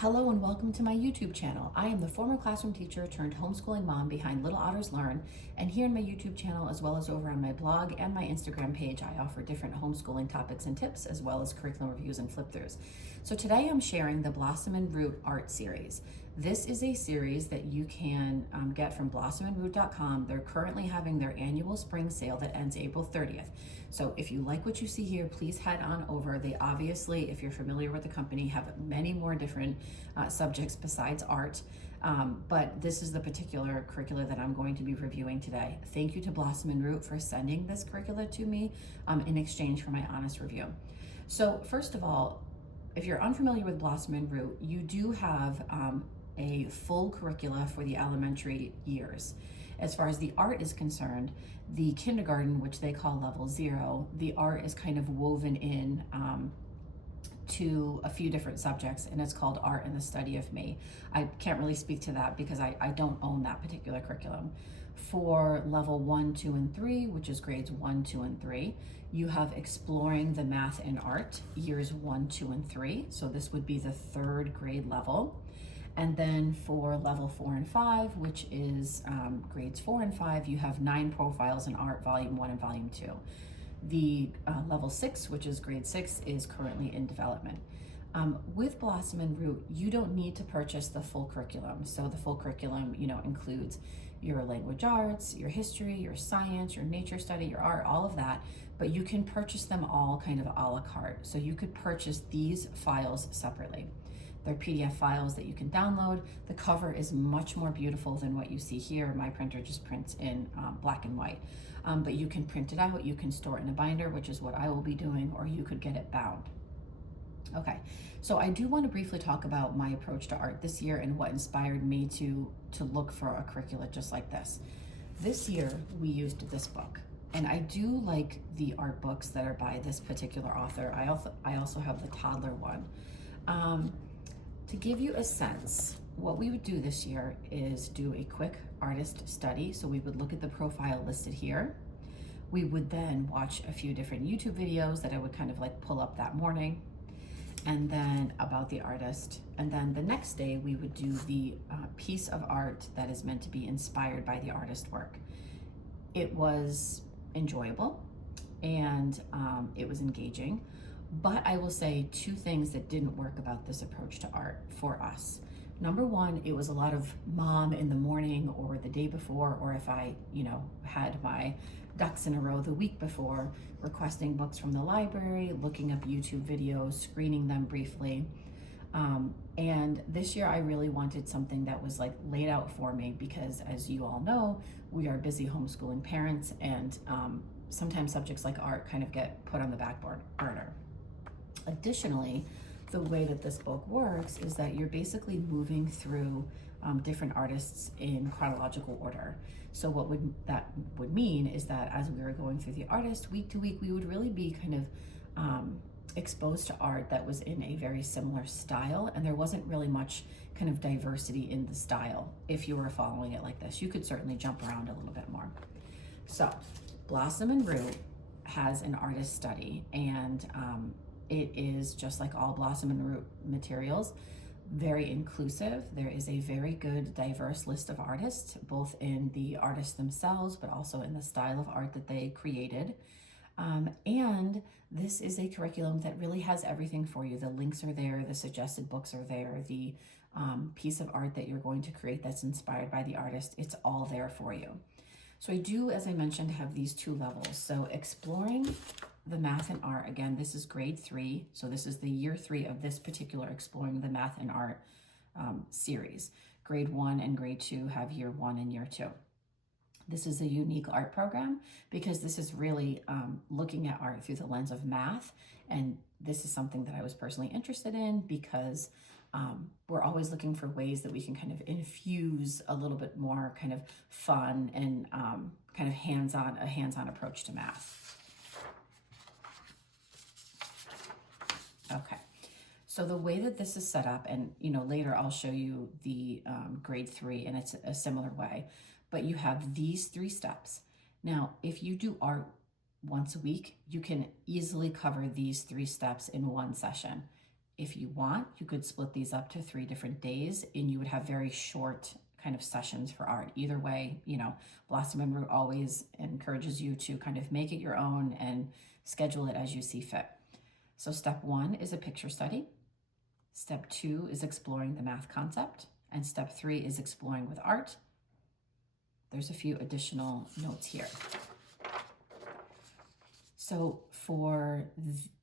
Hello and welcome to my YouTube channel. I am the former classroom teacher turned homeschooling mom behind Little Otters Learn, and here in my YouTube channel as well as over on my blog and my Instagram page, I offer different homeschooling topics and tips as well as curriculum reviews and flip-throughs. So today I'm sharing the Blossom and Root art series. This is a series that you can get from blossomandroot.com. They're currently having their annual spring sale that ends April 30th. So if you like what you see here, please head on over. They obviously, if you're familiar with the company, have many more different subjects besides art. But this is the particular curricula that I'm going to be reviewing today. Thank you to Blossom and Root for sending this curricula to me in exchange for my honest review. So first of all, if you're unfamiliar with Blossom and Root, you do have a full curricula for the elementary years. As far as the art is concerned, the kindergarten, which they call level 0, the art is kind of woven in to a few different subjects, and it's called Art and the Study of Me. I can't really speak to that because I don't own that particular curriculum. For level 1, 2, and 3, which is grades 1, 2, and 3, you have Exploring the Math and Art, years 1, 2, and 3. So this would be the 3rd grade level. And then for level 4 and 5, which is grades 4 and 5, you have 9 profiles in art, volume 1 and volume 2. The level 6, which is grade 6, is currently in development. With Blossom and Root, you don't need to purchase the full curriculum. So the full curriculum, includes your language arts, your history, your science, your nature study, your art, all of that, but you can purchase them all kind of a la carte. So you could purchase these files separately. They're PDF files that you can download. The cover is much more beautiful than what you see here. My printer just prints in black and white. But you can print it out, you can store it in a binder, which is what I will be doing, or you could get it bound. Okay, so I do want to briefly talk about my approach to art this year and what inspired me to look for a curricula just like this. This year, we used this book. And I do like the art books that are by this particular author. I also have the toddler one. To give you a sense, what we would do this year is do a quick artist study. So we would look at the profile listed here. We would then watch a few different YouTube videos that I would kind of like pull up that morning, and then about the artist. And then the next day we would do the piece of art that is meant to be inspired by the artist work. It was enjoyable and it was engaging. But I will say 2 things that didn't work about this approach to art for us. Number 1, it was a lot of mom in the morning or the day before, or if I, had my ducks in a row the week before, requesting books from the library, looking up YouTube videos, screening them briefly. And this year I really wanted something that was like laid out for me because, as you all know, we are busy homeschooling parents, and sometimes subjects like art kind of get put on the back burner. Additionally, the way that this book works is that you're basically moving through different artists in chronological order. So what that would mean is that as we were going through the artist week to week, we would really be kind of exposed to art that was in a very similar style, and there wasn't really much kind of diversity in the style. If you were following it like this, you could certainly jump around a little bit more. So Blossom and Root has an artist study, and it is just like all Blossom and Root materials, very inclusive. There is a very good diverse list of artists, both in the artists themselves, but also in the style of art that they created. And this is a curriculum that really has everything for you. The links are there, the suggested books are there, the piece of art that you're going to create that's inspired by the artist, it's all there for you. So I do, as I mentioned, have these 2 levels. So Exploring the Math and Art, again, this is grade 3. So this is the year 3 of this particular Exploring the Math and Art series. Grade 1 and grade 2 have year 1 and year 2. This is a unique art program because this is really looking at art through the lens of math. And this is something that I was personally interested in because we're always looking for ways that we can kind of infuse a little bit more kind of fun and kind of hands-on approach to math. Okay, so the way that this is set up, and later I'll show you the grade 3, and it's a similar way, but you have these 3 steps. Now, if you do art once a week, you can easily cover these 3 steps in one session. If you want, you could split these up to 3 different days and you would have very short kind of sessions for art. Either way, Blossom and Root always encourages you to kind of make it your own and schedule it as you see fit. So step 1 is a picture study. Step 2 is exploring the math concept. And step 3 is exploring with art. There's a few additional notes here. So for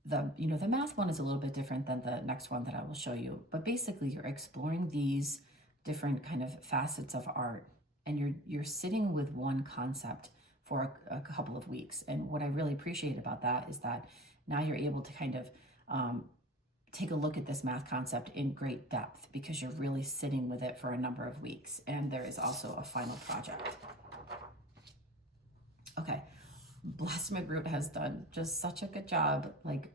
the math one is a little bit different than the next one that I will show you, but basically you're exploring these different kind of facets of art, and you're sitting with one concept for a couple of weeks. And what I really appreciate about that is that now you're able to kind of take a look at this math concept in great depth because you're really sitting with it for a number of weeks. And there is also a final project. Okay. Blossom and Root has done just such a good job, like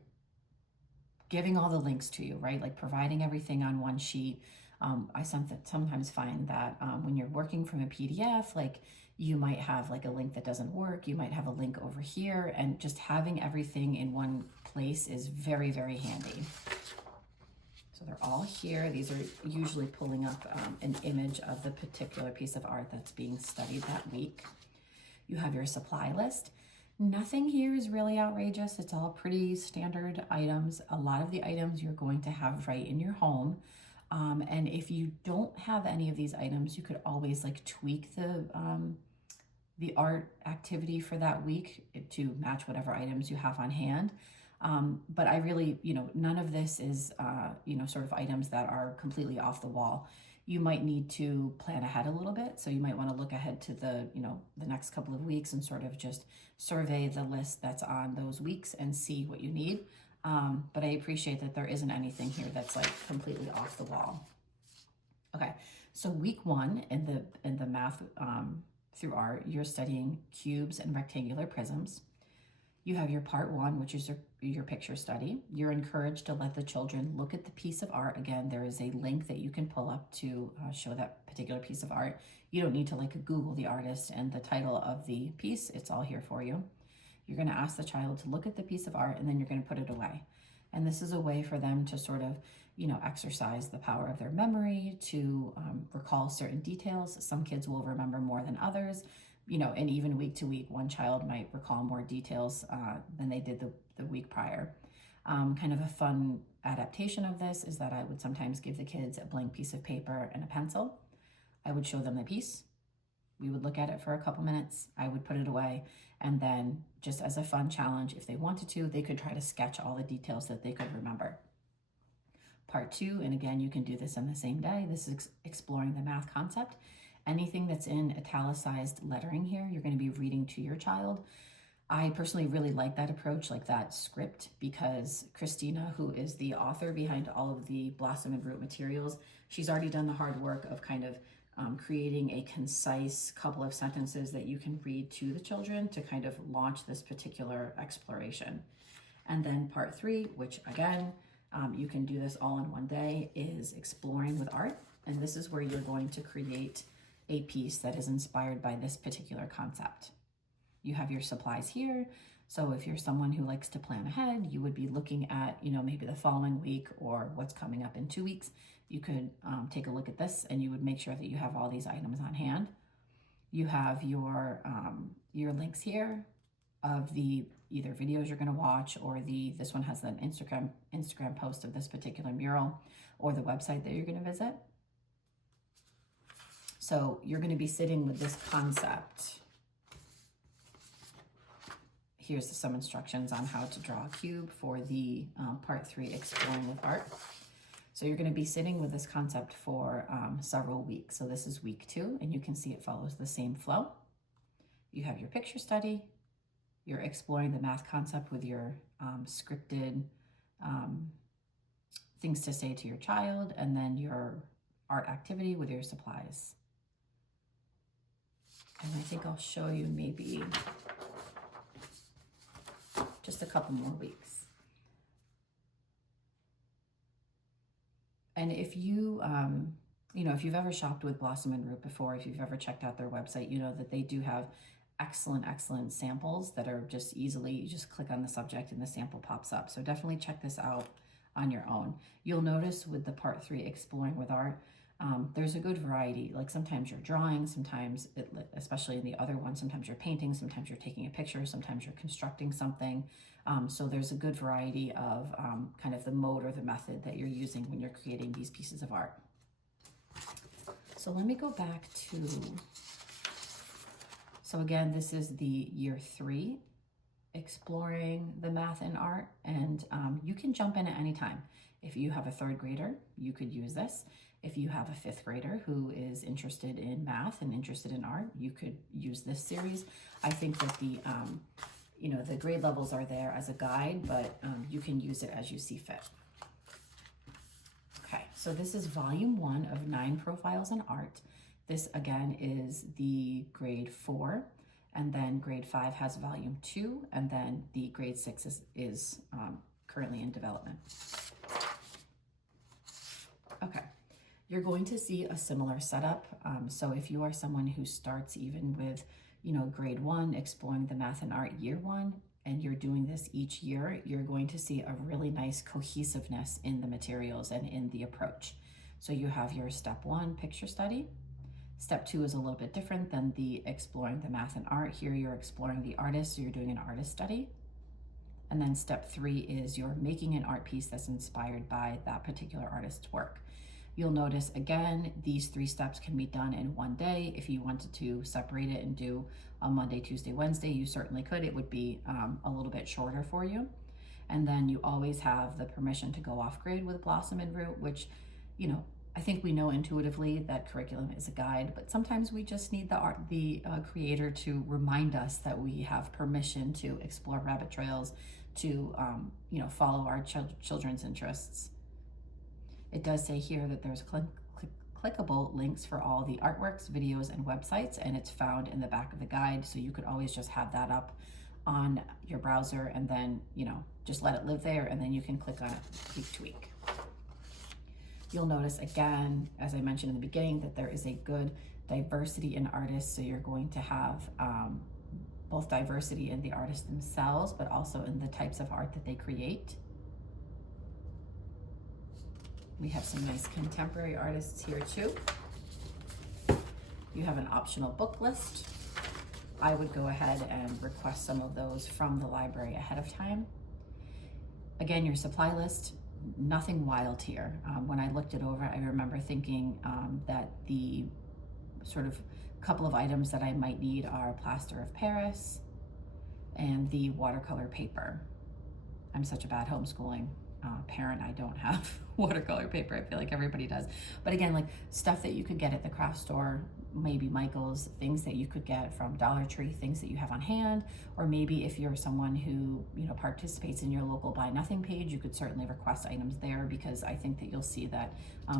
giving all the links to you, right? Like providing everything on one sheet. I sometimes find that when you're working from a PDF, like you might have like a link that doesn't work. You might have a link over here, and just having everything in one place is very, very handy. So they're all here. These are usually pulling up an image of the particular piece of art that's being studied that week. You have your supply list. Nothing here is really outrageous. It's all pretty standard items. A lot of the items you're going to have right in your home. And if you don't have any of these items, you could always like tweak the art activity for that week to match whatever items you have on hand. But I really, none of this is, sort of items that are completely off the wall. You might need to plan ahead a little bit. So you might want to look ahead to the next couple of weeks and sort of just survey the list that's on those weeks and see what you need. But I appreciate that there isn't anything here that's like completely off the wall. Okay, so week 1 in the math through art, you're studying cubes and rectangular prisms. You have your part 1, which is your picture study. You're encouraged to let the children look at the piece of art. Again, there is a link that you can pull up to show that particular piece of art. You don't need to like Google the artist and the title of the piece. It's all here for you. You're going to ask the child to look at the piece of art, and then you're going to put it away. And this is a way for them to sort of, exercise the power of their memory, to recall certain details. Some kids will remember more than others, and even week to week, one child might recall more details than they did the week prior. Kind of a fun adaptation of this is that I would sometimes give the kids a blank piece of paper and a pencil. I would show them the piece. We would look at it for a couple minutes. I would put it away. And then just as a fun challenge, if they wanted to, they could try to sketch all the details that they could remember. Part 2, and again, you can do this on the same day. This is exploring the math concept. Anything that's in italicized lettering here, you're going to be reading to your child. I personally really like that approach, like that script, because Christina, who is the author behind all of the Blossom and Root materials, she's already done the hard work of kind of creating a concise couple of sentences that you can read to the children to kind of launch this particular exploration. And then part 3, which again, you can do this all in one day, is exploring with art. And this is where you're going to create a piece that is inspired by this particular concept. You have your supplies here. So if you're someone who likes to plan ahead, you would be looking at, maybe the following week or what's coming up in 2 weeks. You could take a look at this, and you would make sure that you have all these items on hand. You have your links here of the either videos you're going to watch, or this one has an Instagram post of this particular mural, or the website that you're going to visit. So you're going to be sitting with this concept. Here's some instructions on how to draw a cube for the part 3, exploring with art. So you're going to be sitting with this concept for several weeks. So this is week 2, and you can see it follows the same flow. You have your picture study. You're exploring the math concept with your scripted things to say to your child, and then your art activity with your supplies. And I think I'll show you maybe just a couple more weeks. And if you, if you've ever shopped with Blossom and Root before, if you've ever checked out their website, you know that they do have excellent samples that are just easily, you just click on the subject and the sample pops up. So definitely check this out. on your own. You'll notice with the part 3, exploring with art, there's a good variety. Like sometimes you're drawing, sometimes, especially in the other one, sometimes you're painting, sometimes you're taking a picture, sometimes you're constructing something. So there's a good variety of kind of the mode or the method that you're using when you're creating these pieces of art. So let me go back to, so again, this is the year 3, exploring the math and art, and you can jump in at any time. If you have a 3rd grader, you could use this. If you have a 5th grader who is interested in math and interested in art, you could use this series. I think that the, the grade levels are there as a guide, but you can use it as you see fit. Okay, so this is volume 1 of 9 profiles in art. This again is the grade 4, and then grade 5 has volume 2, and then the grade 6 is currently in development. Okay, you're going to see a similar setup. So if you are someone who starts even with, grade 1, exploring the math and art year 1, and you're doing this each year, you're going to see a really nice cohesiveness in the materials and in the approach. So you have your step 1 picture study. Step 2 is a little bit different than the exploring the math and art. Here you're exploring the artist, so you're doing an artist study. And then step 3 is you're making an art piece that's inspired by that particular artist's work. You'll notice, again, these 3 steps can be done in one day. If you wanted to separate it and do a Monday, Tuesday, Wednesday, you certainly could. It would be a little bit shorter for you. And then you always have the permission to go off grid with Blossom and Root, which, I think we know intuitively that curriculum is a guide, but sometimes we just need the creator to remind us that we have permission to explore rabbit trails, to follow our children's interests. It does say here that there's clickable links for all the artworks, videos, and websites, and it's found in the back of the guide, so you could always just have that up on your browser and then, just let it live there, and then you can click on it tweak. You'll notice, again, as I mentioned in the beginning, that there is a good diversity in artists, so you're going to have both diversity in the artists themselves, but also in the types of art that they create. We have some nice contemporary artists here too. You have an optional book list. I would go ahead and request some of those from the library ahead of time. Again, your supply list, nothing wild here. When I looked it over, I remember thinking that the sort of couple of items that I might need are plaster of Paris and the watercolor paper. I'm such a bad homeschooling parent. I don't have watercolor paper. I feel like everybody does. But again, like stuff that you could get at the craft store, maybe Michael's, things that you could get from Dollar Tree, things that you have on hand, or maybe if you're someone who participates in your local Buy Nothing page, you could certainly request items there, because I think that you'll see that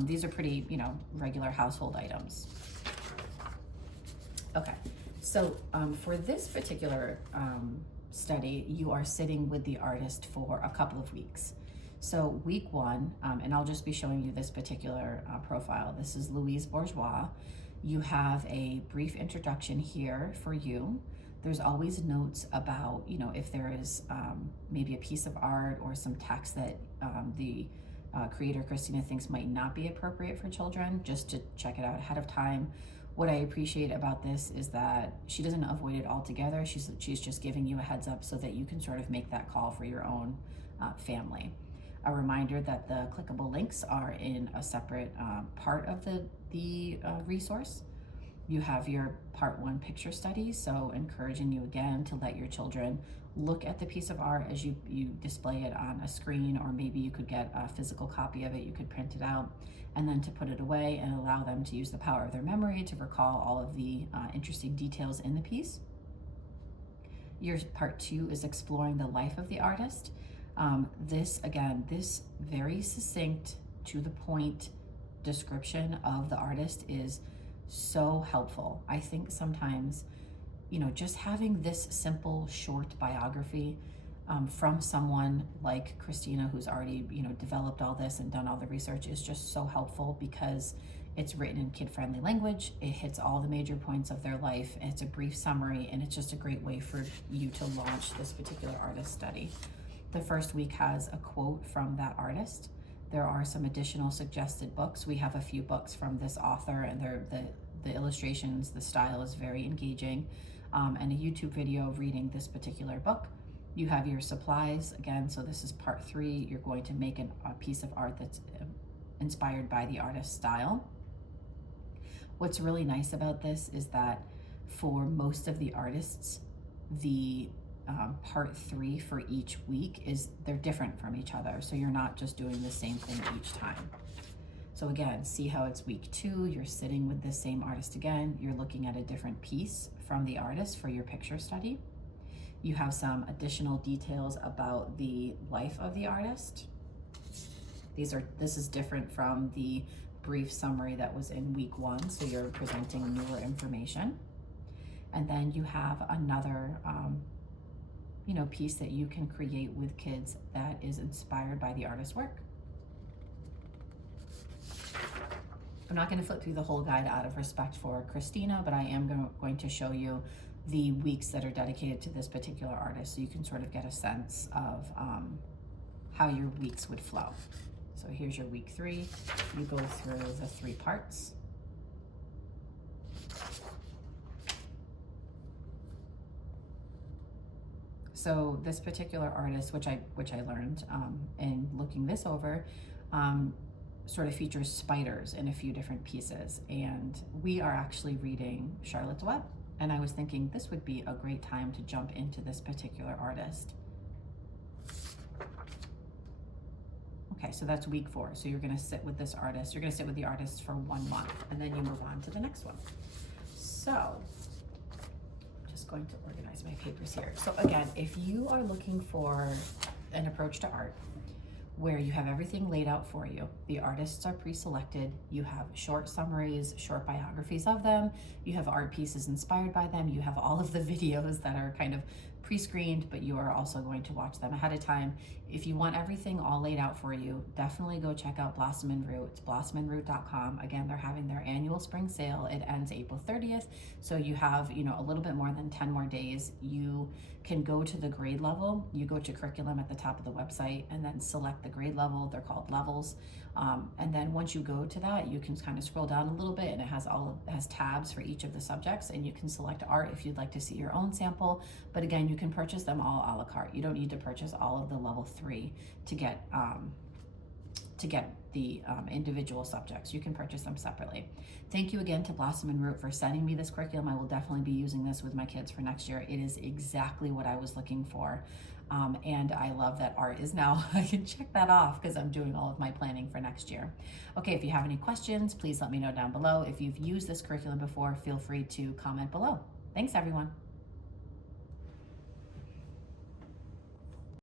these are pretty regular household items. Okay, so for this particular study, you are sitting with the artist for a couple of weeks. So week 1, and I'll just be showing you this particular profile. This is Louise Bourgeois. You have a brief introduction here for you. There's always notes about, if there is maybe a piece of art or some text that the creator, Christina, thinks might not be appropriate for children, just to check it out ahead of time. What I appreciate about this is that she doesn't avoid it altogether. She's just giving you a heads up so that you can sort of make that call for your own family. A reminder that the clickable links are in a separate part of the resource. You have your part 1 picture study, so encouraging you again to let your children look at the piece of art as you display it on a screen, or maybe you could get a physical copy of it, you could print it out, and then to put it away and allow them to use the power of their memory to recall all of the interesting details in the piece. Your part 2 is exploring the life of the artist. This very succinct, to the point description of the artist is so helpful. I think sometimes, just having this simple, short biography from someone like Christina, who's already, developed all this and done all the research, is just so helpful, because it's written in kid-friendly language. It hits all the major points of their life. It's a brief summary, and it's just a great way for you to launch this particular artist study. The first week has a quote from that artist. There are some additional suggested books. We have a few books from this author, and the illustrations, the style is very engaging, and a YouTube video reading this particular book. You have your supplies again, so this is part 3. You're going to make a piece of art that's inspired by the artist's style. What's really nice about this is that for most of the artists, the part 3 for each week they're different from each other. So you're not just doing the same thing each time. So again, see how it's week 2, you're sitting with the same artist again, you're looking at a different piece from the artist for your picture study. You have some additional details about the life of the artist. This is different from the brief summary that was in week 1, so you're presenting newer information. And then you have another piece that you can create with kids that is inspired by the artist's work. I'm not going to flip through the whole guide out of respect for Christina, but I am going to show you the weeks that are dedicated to this particular artist, so you can sort of get a sense of how your weeks would flow. So here's your week 3. You go through the 3 parts. So this particular artist, which I learned in looking this over, sort of features spiders in a few different pieces. And we are actually reading Charlotte's Web. And I was thinking this would be a great time to jump into this particular artist. Okay, so that's week 4. So you're gonna sit with this artist. You're gonna sit with the artist for 1 month, and then you move on to the next one. So, I'm just going to organize my papers here. So again, if you are looking for an approach to art where you have everything laid out for you, the artists are pre-selected, you have short summaries, short biographies of them, you have art pieces inspired by them, you have all of the videos that are kind of pre-screened, but you are also going to watch them ahead of time. If you want everything all laid out for you, definitely go check out Blossom and Root. It's blossomandroot.com. Again, they're having their annual spring sale. It ends April 30th. So you have, a little bit more than 10 more days. You can go to the grade level. You go to curriculum at the top of the website and then select the grade level. They're called levels. And then once you go to that, you can kind of scroll down a little bit, and it has tabs for each of the subjects, and you can select art if you'd like to see your own sample. But again, you can purchase them all a la carte. You don't need to purchase all of the level 3 to get the individual subjects. You can purchase them separately. Thank you again to Blossom and Root for sending me this curriculum. I will definitely be using this with my kids for next year. It is exactly what I was looking for. And I love that art is now, I can check that off because I'm doing all of my planning for next year. Okay, if you have any questions, please let me know down below. If you've used this curriculum before, feel free to comment below. Thanks, everyone.